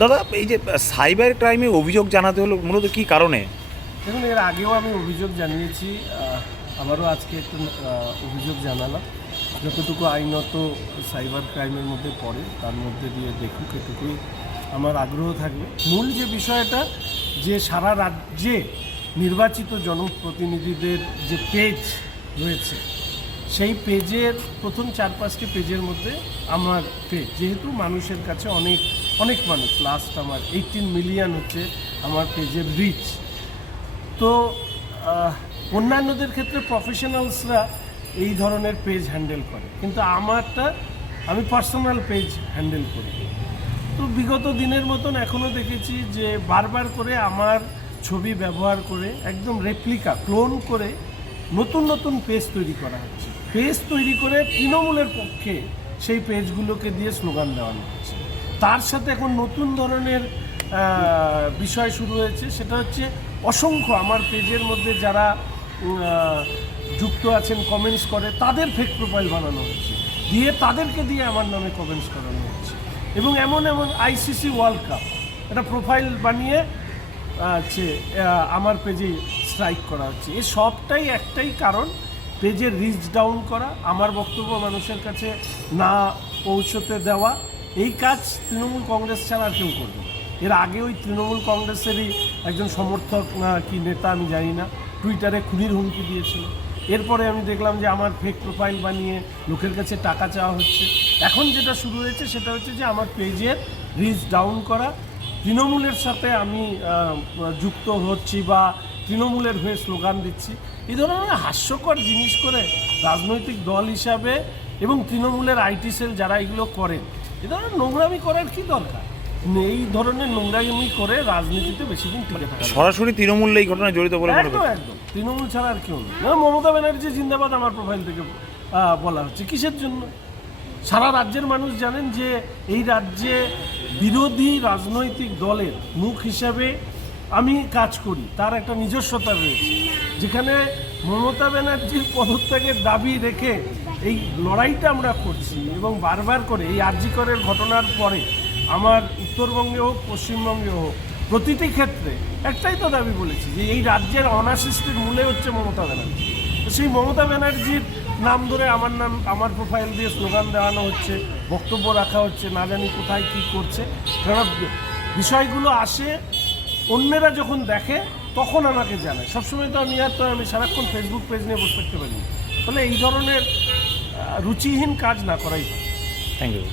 দাদা এই যে সাইবার ক্রাইমে অভিযোগ জানাতে হলো মূলত কি কারণে দেখুন এর আগেও আমি অভিযোগ জানিয়েছি আমারও আজকে একটু অভিযোগ জানালাম যতটুকু আইনত সাইবার ক্রাইমের মধ্যে পড়ে তার মধ্যে দিয়ে দেখুক এটুকুই আমার আগ্রহ থাকবে মূল যে বিষয়টা যে সারা রাজ্যে নির্বাচিত জনপ্রতিনিধিদের যে পেজ রয়েছে সেই পেজের প্রথম চার পাঁচটি পেজের মধ্যে আমার পেজ যেহেতু মানুষের কাছে অনেক অনেক মানুষ লাস্ট আমার এইটিন মিলিয়ন হচ্ছে আমার পেজের রিচ তো অন্যান্যদের ক্ষেত্রে প্রফেশনালসরা এই ধরনের পেজ হ্যান্ডেল করে কিন্তু আমারটা আমি পার্সোনাল পেজ হ্যান্ডেল করি তো বিগত দিনের মতন এখনও দেখেছি যে বারবার করে আমার ছবি ব্যবহার করে একদম রেপ্লিকা ক্লোন করে নতুন নতুন পেজ তৈরি করা হচ্ছে পেজ তৈরি করে তৃণমূলের পক্ষে সেই পেজগুলোকে দিয়ে স্লোগান দেওয়ানো হচ্ছে তার সাথে এখন নতুন ধরনের বিষয় শুরু হয়েছে সেটা হচ্ছে অসংখ্য আমার পেজের মধ্যে যারা যুক্ত আছেন কমেন্টস করে তাদের ফেক প্রোফাইল বানানো হচ্ছে দিয়ে তাদেরকে দিয়ে আমার নামে কমেন্টস করানো হচ্ছে এবং এমন এমন আইসিসি ওয়ার্ল্ড কাপ একটা প্রোফাইল বানিয়ে আছে আমার পেজে স্ট্রাইক করা হচ্ছে এ সবটাই একটাই কারণ পেজের রিচ ডাউন করা আমার বক্তব্য মানুষের কাছে না পৌঁছতে দেওয়া এই কাজ তৃণমূল কংগ্রেস ছাড়া আর কেউ করবে এর আগে ওই তৃণমূল কংগ্রেসেরই একজন সমর্থক কি নেতা আমি জানি না টুইটারে খুনির হুমকি দিয়েছিল এরপরে আমি দেখলাম যে আমার ফেক প্রোফাইল বানিয়ে লোকের কাছে টাকা চাওয়া হচ্ছে এখন যেটা শুরু হয়েছে সেটা হচ্ছে যে আমার পেজের রিচ ডাউন করা তৃণমূলের সাথে আমি যুক্ত হচ্ছি বা তৃণমূলের হয়ে স্লোগান দিচ্ছি এই ধরনের হাস্যকর জিনিস করে রাজনৈতিক দল হিসাবে এবং তৃণমূলের আইটি সেল যারা এগুলো করেন এটা নোংরামি করার কি দরকার এই ধরনের নোংরামি করে রাজনীতিতে বেশি দিন টিকে থাকা সরাসরি তৃণমূল এই ঘটনায় জড়িত বলে মনে একদম একদম তৃণমূল ছাড়া আর কেউ না মমতা ব্যানার্জি জিন্দাবাদ আমার প্রোফাইল থেকে বলা হচ্ছে কিসের জন্য সারা রাজ্যের মানুষ জানেন যে এই রাজ্যে বিরোধী রাজনৈতিক দলের মুখ হিসাবে আমি কাজ করি তার একটা নিজস্বতা রয়েছে যেখানে মমতা ব্যানার্জির পদত্যাগের দাবি রেখে এই লড়াইটা আমরা করছি এবং বারবার করে এই করের ঘটনার পরে আমার উত্তরবঙ্গে হোক পশ্চিমবঙ্গে হোক প্রতিটি ক্ষেত্রে একটাই তো দাবি বলেছি যে এই রাজ্যের অনাসৃষ্টির মূলে হচ্ছে মমতা ব্যানার্জি সেই মমতা ব্যানার্জির নাম ধরে আমার নাম আমার প্রোফাইল দিয়ে স্লোগান দেওয়ানো হচ্ছে বক্তব্য রাখা হচ্ছে না জানি কোথায় কী করছে কারণ বিষয়গুলো আসে অন্যেরা যখন দেখে তখন আমাকে জানায় সবসময় তো আমি আর তো আমি সারাক্ষণ ফেসবুক পেজ নিয়ে বসে থাকতে পারি ফলে এই ধরনের রুচিহীন কাজ না করাই থ্যাংক ইউ